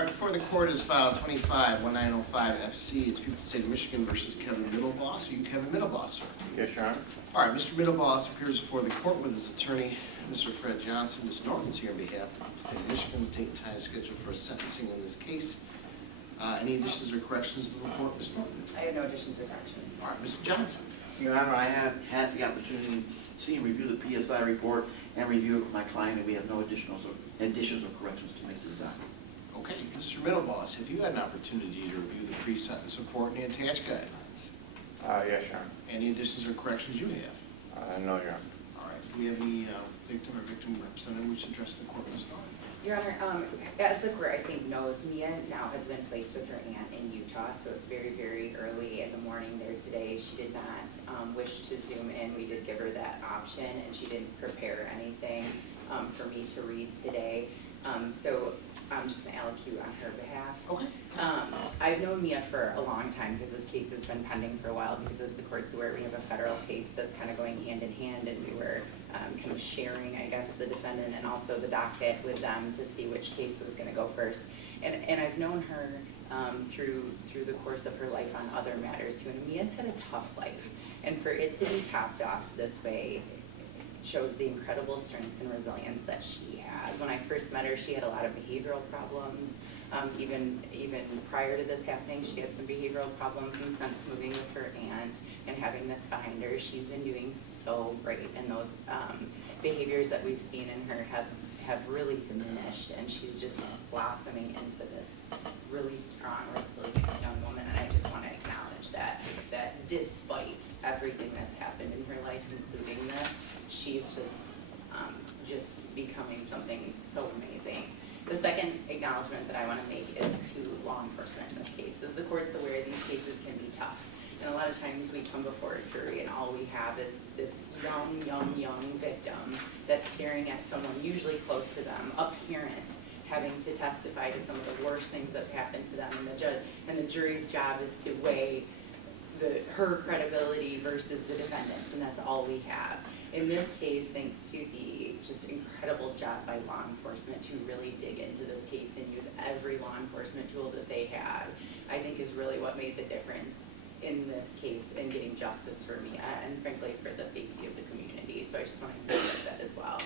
All right, before the court is filed 25-1905-FC. It's people of the state of Michigan versus Kevin Middlebos. Are you Kevin Middlebos, sir? Yes, Your Honor. All right, Mr. Middlebos appears before the court with his attorney, Mr. Fred Johnson. Ms. Norton's here on behalf of the state of Michigan. We'll take time scheduled for sentencing in this case. Any additions or corrections to the report, Ms. Norton? I have no additions or corrections. All right, Mr. Johnson. Your Honor, I have had the opportunity to see and review the PSI report and review it with my client, and we have no additions or corrections to make to the document. Okay, Mr. Middlebos, have you had an opportunity to review the pre-sentence report and the attached guidelines? Yes, Your Honor. Any additions or corrections you have? No, Your Honor. All right, do we have any victim or victim representative which address the court, Ms. Norton? Your Honor, as the court I think knows, Mia now has been placed with her aunt in Utah, so it's very, very early in the morning there today. She did not wish to Zoom in. We did give her that option, and she didn't prepare anything for me to read today. So I'm just going to allocute on her behalf. Okay. I've known Mia for a long time because this case has been pending for a while because as the court's aware, we have a federal case that's kind of going hand in hand, and we were kind of sharing, I guess, the defendant and also the docket with them to see which case was going to go first. And I've known her through the course of her life on other matters too, and Mia's had a tough life. And for it to be topped off this way shows the incredible strength and resilience that she has. When I first met her, she had a lot of behavioral problems. Even prior to this happening, she had some behavioral problems, and since moving with her aunt and having this behind her, she's been doing so great. And those behaviors that we've seen in her have really diminished, and she's just blossoming into this really strong, resilient young woman. And I just want to acknowledge that despite everything that's happened in her life, including this, she's just becoming something so amazing. The second acknowledgement that I want to make is to law enforcement in this case. As the court's aware, these cases can be tough. And a lot of times we come before a jury and all we have is this young victim that's staring at someone usually close to them, a parent, having to testify to some of the worst things that happened to them, and the jury's job is to weigh her credibility versus the defendant's, and that's all we have. In this case, thanks to the just incredible job by law enforcement to really dig into this case and use every law enforcement tool that they had, I think is really what made the difference in this case in getting justice for Mia and frankly for the safety of the community. So I just want to acknowledge that as well.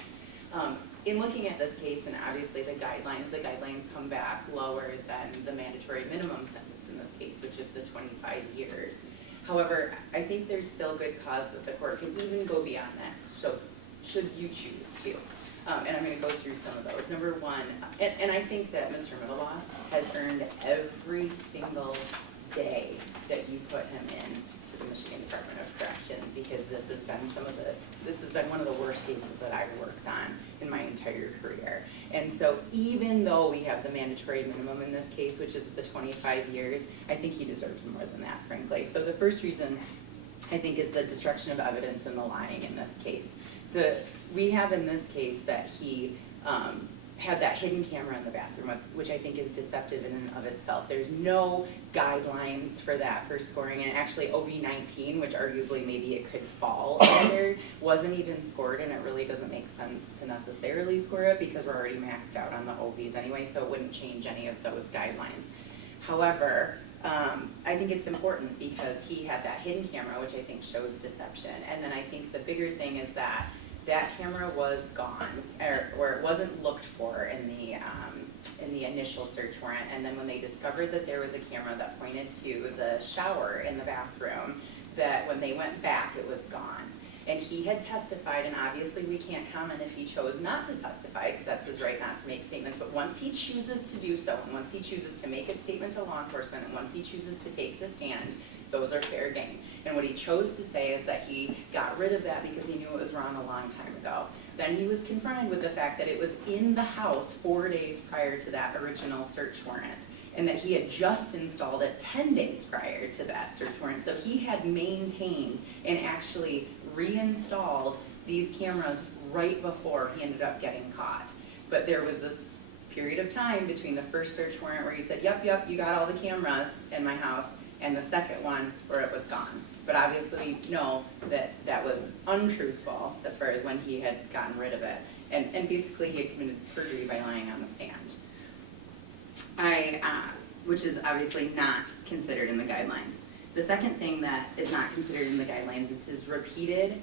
In looking at this case, and obviously the guidelines come back lower than the mandatory minimum sentence in this case, which is the 25 years. However, I think there's still good cause that the court can even go beyond that, so should you choose to. And I'm going to go through some of those. Number one, and I think that Mr. Middlebos has earned every single day that you put him in to the Michigan Department of Corrections, because this has been one of the worst cases that I've worked on in my entire career. And so even though we have the mandatory minimum in this case, which is the 25 years, I think he deserves more than that, frankly. So the first reason I think is the destruction of evidence and the lying in this case. We have in this case that he had that hidden camera in the bathroom, which I think is deceptive in and of itself. There's no guidelines for that for scoring, and actually OV-19, which arguably maybe it could fall under, wasn't even scored, and it really doesn't make sense to necessarily score it because we're already maxed out on the OVs anyway, so it wouldn't change any of those guidelines. However, I think it's important because he had that hidden camera, which I think shows deception, and then I think the bigger thing is that camera was gone, or it wasn't looked for in the initial search warrant. And then when they discovered that there was a camera that pointed to the shower in the bathroom, that when they went back, it was gone. And he had testified, and obviously we can't comment if he chose not to testify, because that's his right not to make statements, but once he chooses to do so, and once he chooses to make a statement to law enforcement, and once he chooses to take the stand, those are fair game. And what he chose to say is that he got rid of that because he knew it was wrong a long time ago. Then he was confronted with the fact that it was in the house 4 days prior to that original search warrant, and that he had just installed it 10 days prior to that search warrant. So he had maintained and actually reinstalled these cameras right before he ended up getting caught. But there was this period of time between the first search warrant where he said, yep, you got all the cameras in my house, and the second one where it was gone. But obviously know that that was untruthful as far as when he had gotten rid of it. And basically he had committed perjury by lying on the stand. which is obviously not considered in the guidelines. The second thing that is not considered in the guidelines is his repeated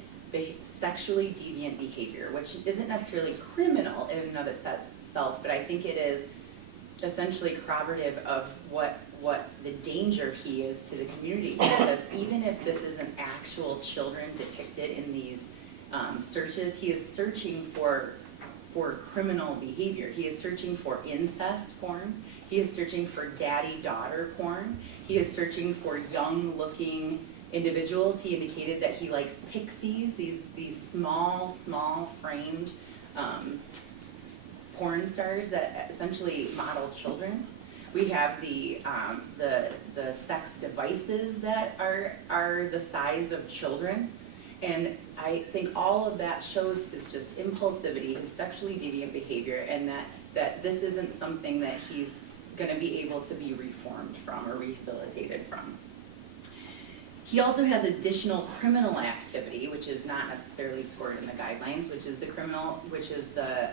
sexually deviant behavior, which isn't necessarily criminal in and of itself, but I think it is essentially corroborative of what the danger he is to the community. Because even if this isn't actual children depicted in these searches, he is searching for criminal behavior. He is searching for incest porn. He is searching for daddy-daughter porn. He is searching for young-looking individuals. He indicated that he likes pixies, these small framed porn stars that essentially model children. We have the sex devices that are the size of children. And I think all of that shows his just impulsivity, his sexually deviant behavior, and that this isn't something that he's going to be able to be reformed from or rehabilitated from. He also has additional criminal activity, which is not necessarily scored in the guidelines, which is the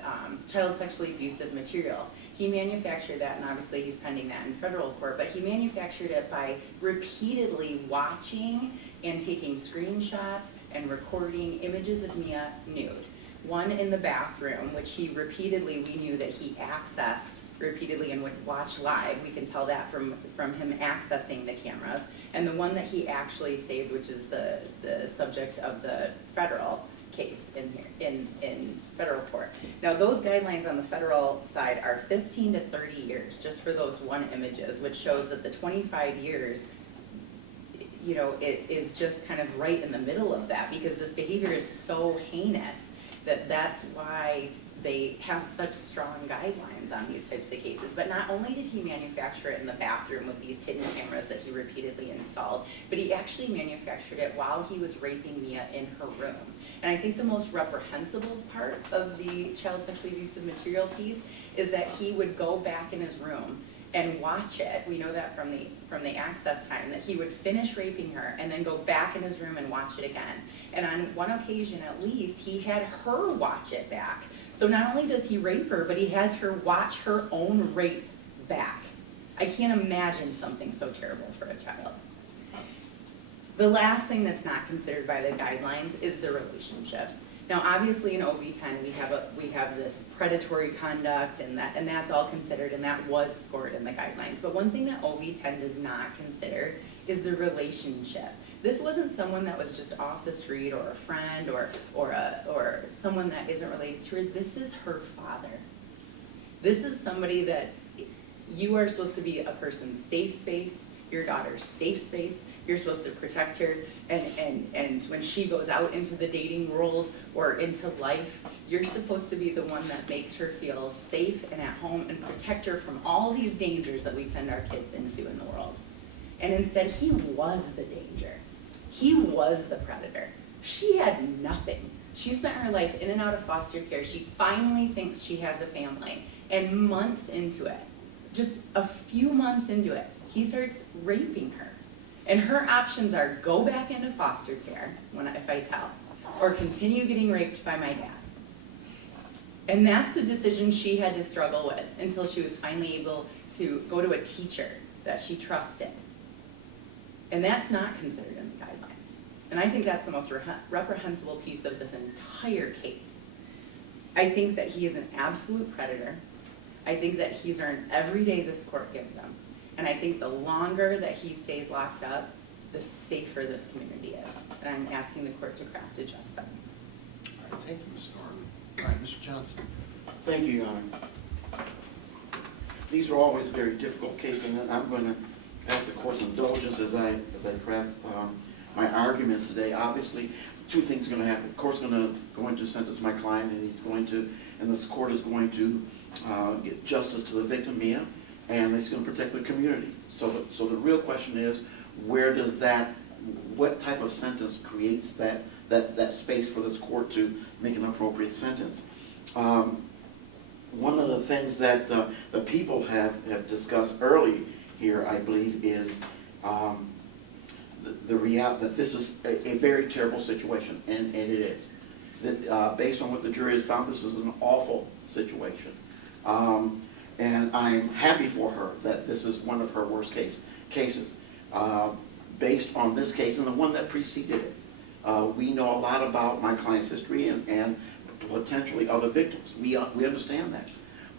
child sexually abusive material. He manufactured that, and obviously he's pending that in federal court, but he manufactured it by repeatedly watching and taking screenshots and recording images of Mia nude. One in the bathroom, which we knew that he accessed repeatedly and would watch live. We can tell that from him accessing the cameras. And the one that he actually saved, which is the subject of the federal case in federal court. Now those guidelines on the federal side are 15 to 30 years just for those one images, which shows that the 25 years, you know, it is just kind of right in the middle of that, because this behavior is so heinous that's why they have such strong guidelines on these types of cases. But not only did he manufacture it in the bathroom with these hidden cameras that he repeatedly installed, but he actually manufactured it while he was raping Mia in her room. And I think the most reprehensible part of the child sexually abusive material piece is that he would go back in his room and watch it. We know that from the access time, that he would finish raping her and then go back in his room and watch it again. And on one occasion at least, he had her watch it back. So not only does he rape her, but he has her watch her own rape back. I can't imagine something so terrible for a child. The last thing that's not considered by the guidelines is the relationship. Now, obviously in OV10 we have this predatory conduct, and that's all considered, and that was scored in the guidelines. But one thing that OV10 does not consider is the relationship. This wasn't someone that was just off the street, or a friend, or someone that isn't related to her. This is her father. This is somebody that you are supposed to be a person's safe space, your daughter's safe space. You're supposed to protect her, and when she goes out into the dating world or into life, you're supposed to be the one that makes her feel safe and at home and protect her from all these dangers that we send our kids into in the world. And instead, he was the danger. He was the predator. She had nothing. She spent her life in and out of foster care. She finally thinks she has a family. And months into it, just a few months into it, he starts raping her. And her options are go back into foster care, if I tell, or continue getting raped by my dad. And that's the decision she had to struggle with until she was finally able to go to a teacher that she trusted. And that's not considered in the guidelines. And I think that's the most reprehensible piece of this entire case. I think that he is an absolute predator. I think that he's earned every day this court gives him. And I think the longer that he stays locked up, the safer this community is. And I'm asking the court to craft a just sentence. All right, thank you, Ms. Norton. All right, Mr. Johnson. Thank you, Your Honor. These are always very difficult cases, and I'm going to ask the court's indulgence as I craft my arguments today. Obviously, two things are going to happen. The court's going to sentence my client, and this court is going to get justice to the victim, Mia, and it's going to protect the community. So the real question is, what type of sentence creates that space for this court to make an appropriate sentence? One of the things that the people have discussed early here, I believe, is the reality that this is a very terrible situation, and it is. That based on what the jury has found, this is an awful situation. And I'm happy for her that this is one of her worst cases. Based on this case and the one that preceded it. We know a lot about my client's history and potentially other victims. We understand that.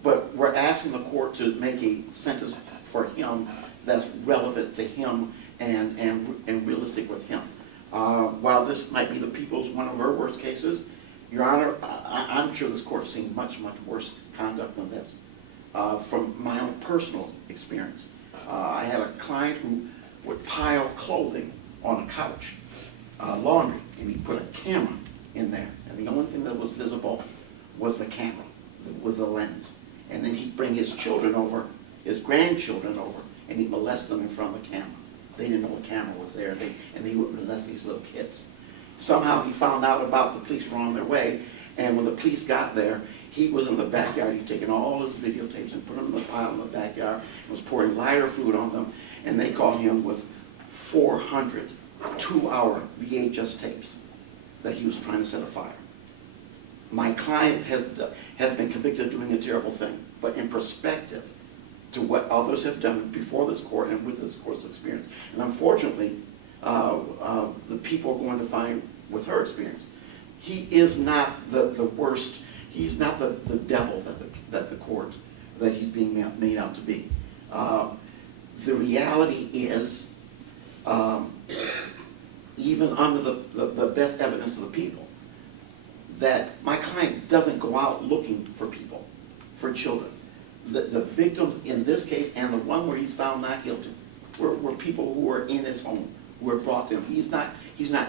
But we're asking the court to make a sentence for him that's relevant to him and realistic with him. While this might be the people's one of her worst cases, Your Honor, I'm sure this court's seen much, much worse conduct than this. From my own personal experience. I had a client who would pile clothing on a couch, laundry, and he put a camera in there. And the only thing that was visible was the camera, was the lens. And then he'd bring his children over, his grandchildren over, and he'd molest them in front of the camera. They didn't know the camera was there, and they would molest these little kids. Somehow he found out about the police were on their way, and when the police got there, he was in the backyard. He'd taken all his videotapes and put them in the pile in the backyard, and was pouring lighter fluid on them, and they caught him with 400 two-hour VHS tapes that he was trying to set afire. My client has been convicted of doing a terrible thing, but in perspective to what others have done before this court and with this court's experience. And unfortunately, the people are going to find with her experience, he is not the worst, he's not the devil that the court, that he's being made out to be. The reality is, even under the best evidence of the people, that my client doesn't go out looking for people, for children. The victims in this case and the one where he's found not guilty were people who were in his home, who were brought to him. He's not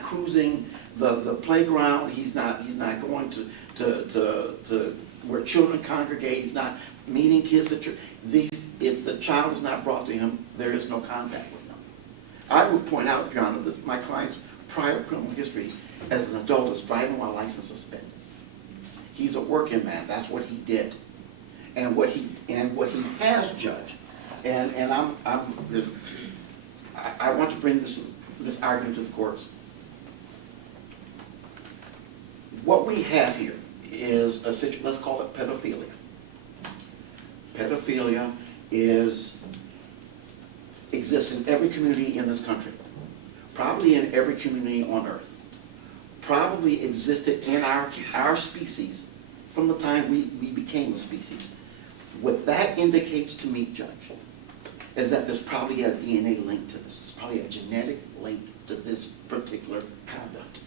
cruising the playground. He's not going to where children congregate. He's not meeting kids at church. If the child is not brought to him, there is no contact with him. I would point out, Your Honor, my client's prior criminal history as an adult is driving while license suspended. He's a working man. That's what he did, and what he has, Judge. And I want to bring this argument to the courts. What we have here is a situation. Let's call it pedophilia. Pedophilia exists in every community in this country, probably in every community on earth, probably existed in our species from the time we became a species. What that indicates to me, Judge, is that there's probably a DNA link to this. There's probably a genetic link to this particular conduct.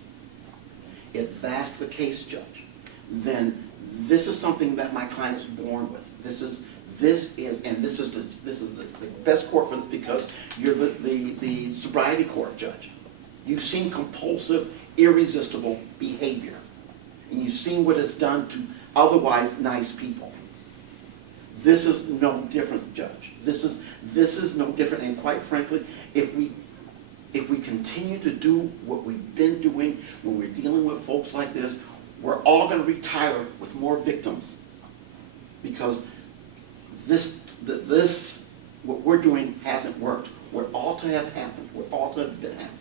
If that's the case, Judge, then this is something that my client is born with. This is the best court for this, because you're the sobriety court, Judge. You've seen compulsive, irresistible behavior, and you've seen what it's done to otherwise nice people. This is no different, Judge. This is no different, and quite frankly, if we continue to do what we've been doing when we're dealing with folks like this, we're all going to retire with more victims, because what we're doing hasn't worked. What ought to have happened, what ought to have been happening,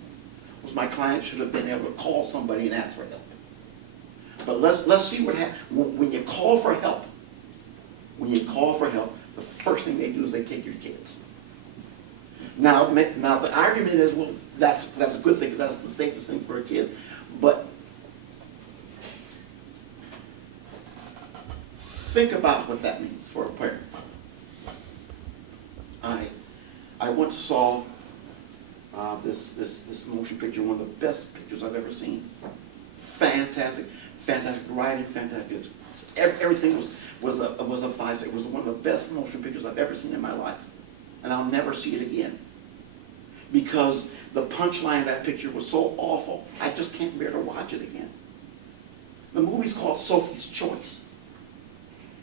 was my client should have been able to call somebody and ask for help. But let's see what happens. When you call for help, the first thing they do is they take your kids. Now the argument is, well, that's a good thing, because that's the safest thing for a kid. But think about what that means for a parent. I once saw this motion picture, one of the best pictures I've ever seen. Fantastic writing, fantastic. Everything was a 5-star. It was one of the best motion pictures I've ever seen in my life, and I'll never see it again, because the punchline of that picture was so awful. I just can't bear to watch it again. The movie's called Sophie's Choice,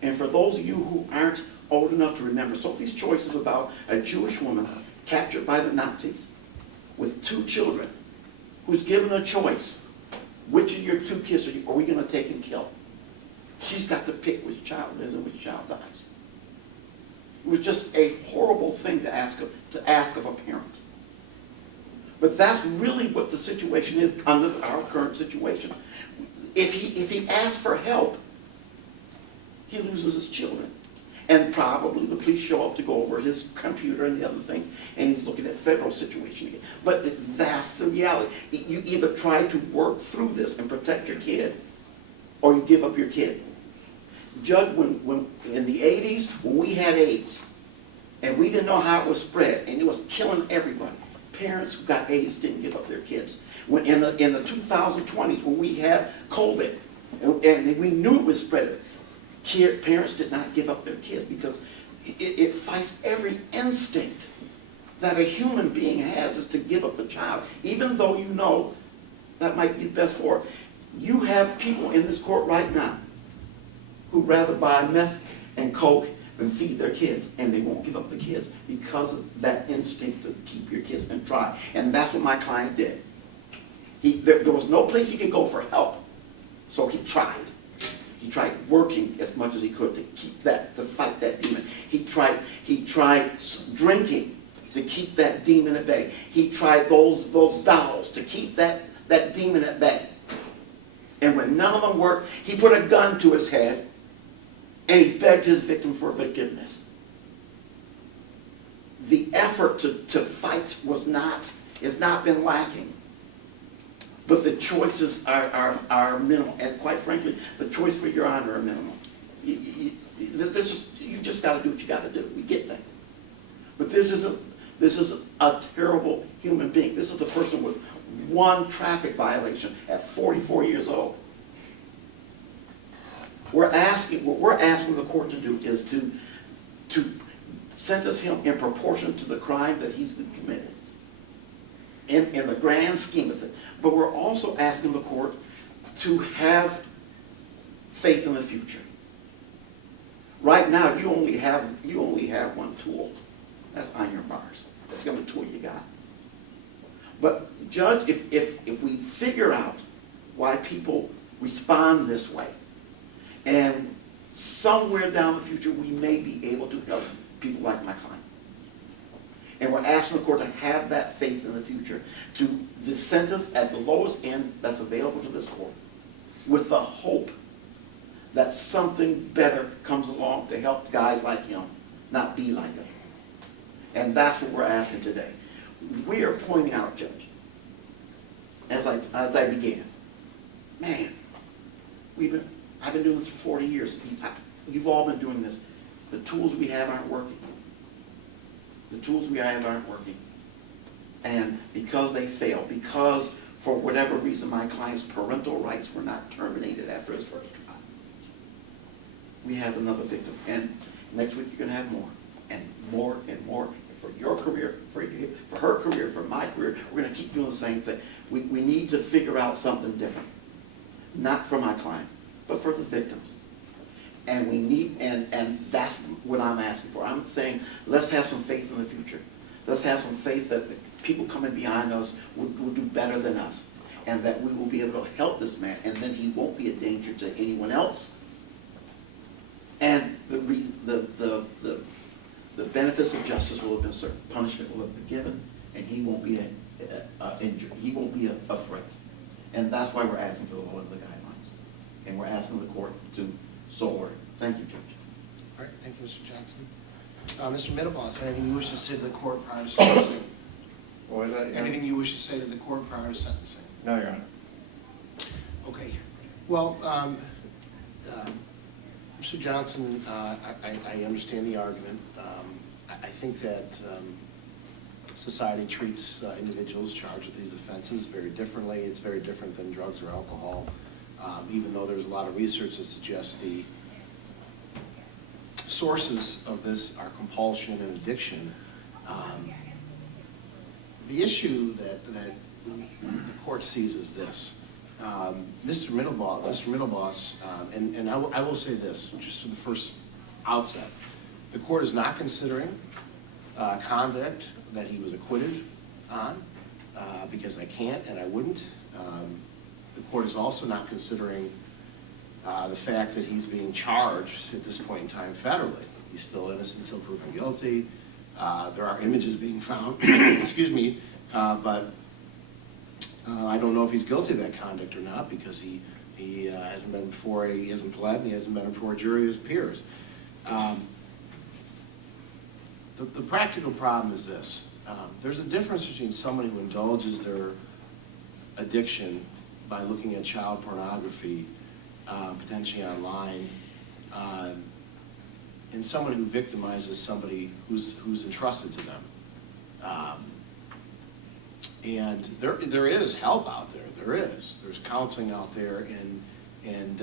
and for those of you who aren't old enough to remember, Sophie's Choice is about a Jewish woman captured by the Nazis with 2 children, who's given a choice. Which of your 2 kids are we going to take and kill? She's got to pick which child lives and which child dies. It was just a horrible thing to ask of a parent. But that's really what the situation is under our current situation. If he asks for help, he loses his children. And probably the police show up to go over his computer and the other things, and he's looking at federal situation again. But that's the reality. You either try to work through this and protect your kid, or you give up your kid. Judge, when in the 80s, when we had AIDS, and we didn't know how it was spread, and it was killing everybody, parents who got AIDS didn't give up their kids. When in the 2020s, when we had COVID, and we knew it was spreading, parents did not give up their kids because it fights every instinct that a human being has is to give up a child, even though you know that might be best for it. You have people in this court right now who'd rather buy meth and coke than feed their kids, and they won't give up the kids because of that instinct to keep your kids and try. And that's what my client did. There was no place he could go for help, so he tried. He tried working as much as he could to keep that, to fight that demon. He tried drinking to keep that demon at bay. He tried those dolls to keep that demon at bay. And when none of them worked, he put a gun to his head and he begged his victim for forgiveness. The effort to fight has not been lacking. But the choices are minimal. And quite frankly, the choice for your honor are minimal. You just got to do what you got to do. We get that. But this is a terrible human being. This is a person with one traffic violation at 44 years old. What we're asking the court to do is to sentence him in proportion to the crime that he's been committed. In the grand scheme of it. But we're also asking the court to have faith in the future. Right now, you only have one tool. That's iron bars. That's the only tool you got. But Judge, if we figure out why people respond this way, and somewhere down the future we may be able to help people like my client. And we're asking the court to have that faith in the future, to sentence at the lowest end that's available to this court, with the hope that something better comes along to help guys like him not be like him. And that's what we're asking today. We are pointing out, Judge, as I began, man, I've been doing this for 40 years. You've all been doing this. The tools we have aren't working. The tools we have aren't working. And because they fail, because for whatever reason my client's parental rights were not terminated after his first trial, we have another victim. And next week you're going to have more and more and more. For your career, for her career, for my career, we're going to keep doing the same thing. We need to figure out something different. Not for my client, but for the victims. And we need, and that's what I'm asking for. I'm saying, let's have some faith in the future. Let's have some faith that the people coming behind us will do better than us. And that we will be able to help this man. And then he won't be a danger to anyone else. And the benefits of justice will have been served. Punishment will have been given. And he won't be injured. He won't be a threat. And that's why we're asking for the lower of the guidelines. And we're asking the court to so order. Thank you, Judge. All right, thank you, Mr. Johnson. Mr. Middlebos, anything you wish to say to the court prior to sentencing? What was that? Anything you wish to say to the court prior to sentencing? No, Your Honor. Okay. Well, Mr. Johnson, I understand the argument. I think that society treats individuals charged with these offenses very differently. It's very different than drugs or alcohol. Even though there's a lot of research that suggests the sources of this are compulsion and addiction. The issue that the court sees is this. Mr. Middlebos, and I will say this, just from the first outset, the court is not considering conduct that he was acquitted on, because I can't and I wouldn't. The court is also not considering the fact that he's being charged at this point in time federally. He's still innocent until proven guilty. There are images being found, excuse me, but I don't know if he's guilty of that conduct or not, because he hasn't been before, he hasn't pled, and he hasn't been before a jury of his peers. The practical problem is this. There's a difference between somebody who indulges their addiction by looking at child pornography, potentially online, and someone who victimizes somebody who's entrusted to them. And there is help out there. There's counseling out there, and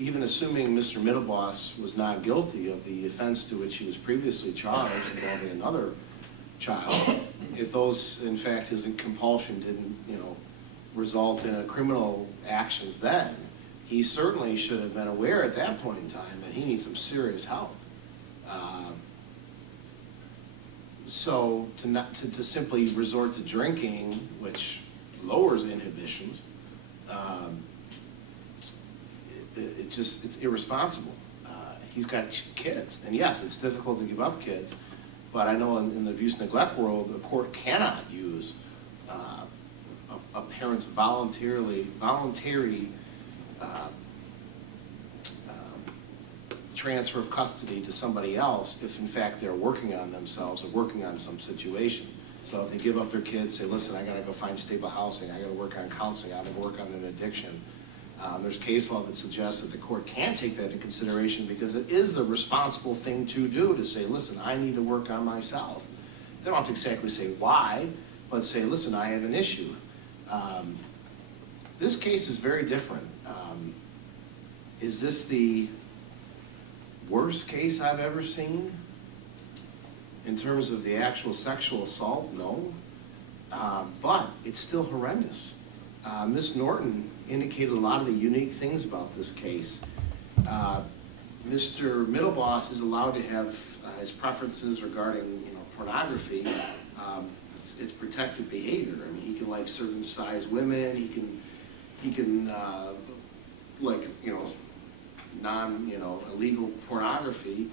even assuming Mr. Middlebos was not guilty of the offense to which he was previously charged involving another child, if those, in fact, his compulsion didn't, result in a criminal actions then, he certainly should have been aware at that point in time that he needs some serious help. So to simply resort to drinking, which lowers inhibitions, it's irresponsible. He's got kids, and yes, it's difficult to give up kids, but I know in the abuse and neglect world, the court cannot use a parent's voluntary transfer of custody to somebody else if in fact they're working on themselves or working on some situation. So if they give up their kids, say, listen, I gotta go find stable housing, I gotta work on counseling, I gotta work on an addiction. There's case law that suggests that the court can take that into consideration because it is the responsible thing to do, to say, listen, I need to work on myself. They don't have to exactly say why, but say, listen, I have an issue. This case is very different. Is this the worst case I've ever seen in terms of the actual sexual assault? No. But it's still horrendous. Ms. Norton indicated a lot of the unique things about this case. Mr. Middlebos is allowed to have his preferences regarding pornography. It's protected behavior. I mean, he can like certain size women. He can like illegal pornography.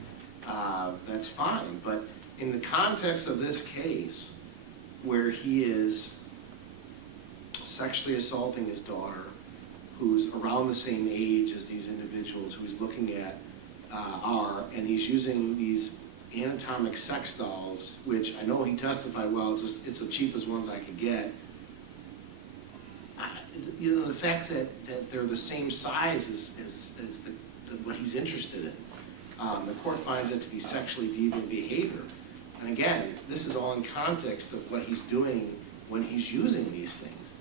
That's fine. But in the context of this case, where he is sexually assaulting his daughter, who's around the same age as these individuals who he's looking at and he's using these anatomic sex dolls, which I know he testified, well, it's the cheapest ones I could get. The fact that they're the same size as what he's interested in, the court finds it to be sexually deviant behavior. And again, this is all in context of what he's doing when he's using these things.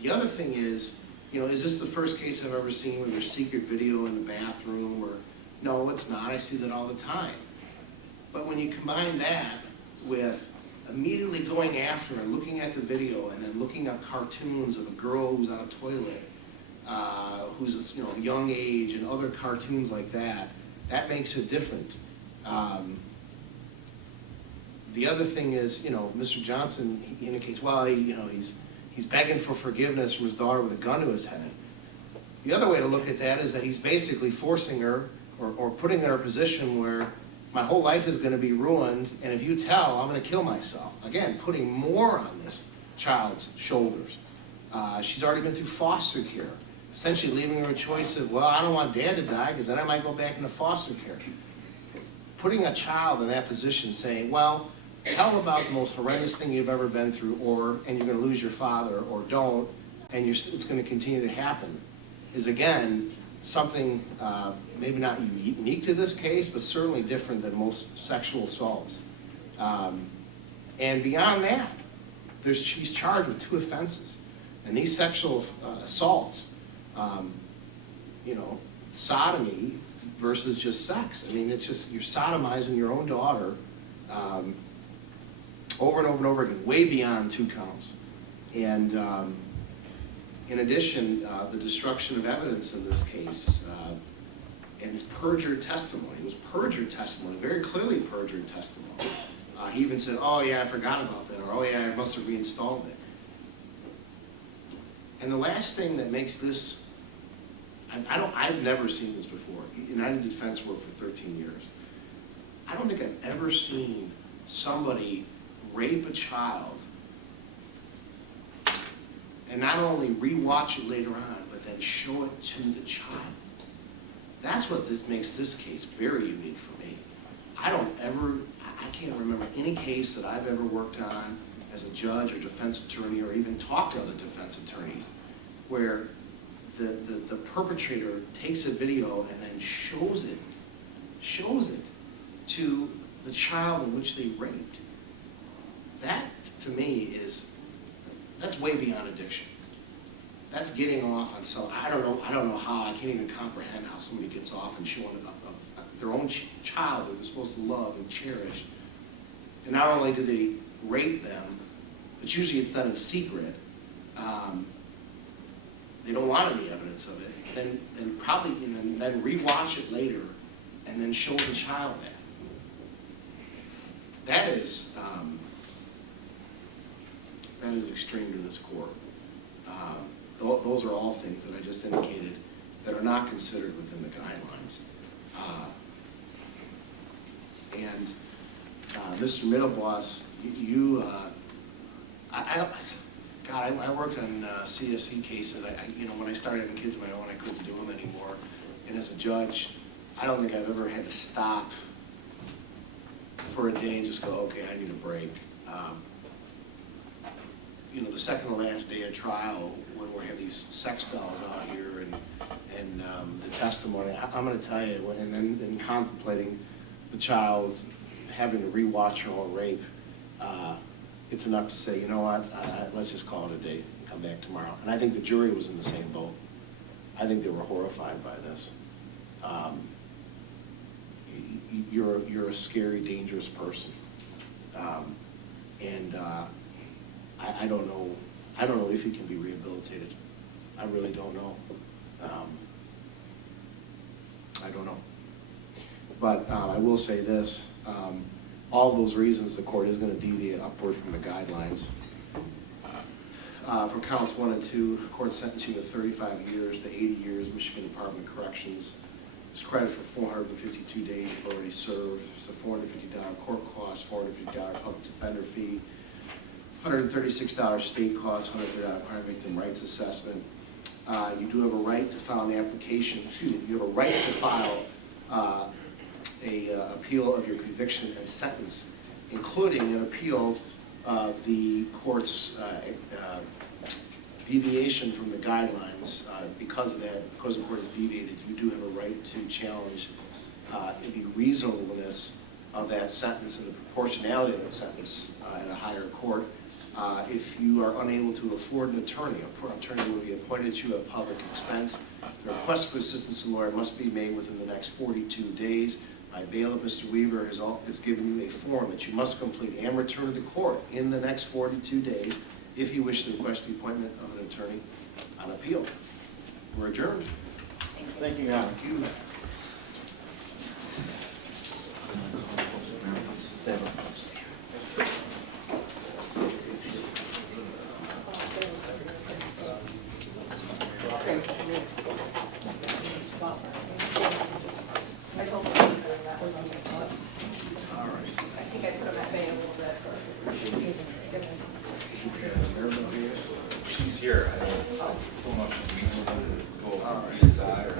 The other thing is this the first case I've ever seen where there's secret video in the bathroom? Or no, it's not. I see that all the time. But when you combine that with immediately going after and looking at the video and then looking up cartoons of a girl who's on a toilet, who's young age, and other cartoons like that, that makes it different. The other thing is, Mr. Johnson, he indicates, well, he's begging for forgiveness from his daughter with a gun to his head. The other way to look at that is that he's basically forcing her or putting her in a position where my whole life is going to be ruined, and if you tell, I'm going to kill myself. Again, putting more on this child's shoulders. She's already been through foster care, essentially leaving her a choice of, well, I don't want dad to die because then I might go back into foster care. Putting a child in that position saying, well, tell about the most horrendous thing you've ever been through, and you're going to lose your father, or don't, and it's going to continue to happen, is again something maybe not unique to this case, but certainly different than most sexual assaults. And beyond that, she's charged with 2 offenses, and these sexual assaults, sodomy versus just sex. I mean, it's just you're sodomizing your own daughter. Over and over and over again, way beyond 2 counts. And in addition, the destruction of evidence in this case, and it's perjured testimony. It was perjured testimony, very clearly perjured testimony. He even said, oh yeah, I forgot about that, or oh yeah, I must have reinstalled it. And the last thing that makes this, I've never seen this before. United Defense worked for 13 years. I don't think I've ever seen somebody rape a child and not only rewatch it later on, but then show it to the child. That's what makes this case very unique for me. I can't remember any case that I've ever worked on as a judge or defense attorney or even talked to other defense attorneys where the perpetrator takes a video and then shows it to the child in which they raped. That, to me, that's way beyond addiction. That's getting off on some, I don't know how, I can't even comprehend how somebody gets off and showing their own child that they're supposed to love and cherish. And not only do they rape them, but usually it's done in secret. They don't want any evidence of it. Then rewatch it later and then show the child that. That is extreme to this court. Those are all things that I just indicated that are not considered within the guidelines. Mr. Middlebos, I worked on CSE cases. When I started having kids of my own, I couldn't do them anymore. And as a judge, I don't think I've ever had to stop for a day and just go, okay, I need a break. The second to last day of trial, when we have these sex dolls out here and the testimony, I'm going to tell you, and then contemplating the child having to rewatch her own rape, it's enough to say, you know what, let's just call it a day and come back tomorrow. And I think the jury was in the same boat. I think they were horrified by this. You're a scary, dangerous person. I don't know if he can be rehabilitated. I really don't know. I don't know. But I will say this, all those reasons the court is going to deviate upward from the guidelines. For counts 1 and 2, the court sentenced you to 35 years to 80 years, Michigan Department of Corrections. It's credit for 452 days you've already served. So $450 court costs, $450 public defender fee, $136 state costs, $130 crime victim rights assessment. You do have a right to file an application, you have a right to file a appeal of your conviction and sentence, including an appeal of the court's deviation from the guidelines. Because of that, because the court has deviated, you do have a right to challenge the reasonableness of that sentence and the proportionality of that sentence at a higher court. If you are unable to afford an attorney will be appointed to you at public expense. The request for assistance from a lawyer must be made within the next 42 days. My bailiff, Mr. Weaver, has given you a form that you must complete and return to the court in the next 42 days if you wish to request the appointment of an attorney on appeal. We're adjourned. Thank you, Al. Thank you. She's here. I don't know if she's go over to the side.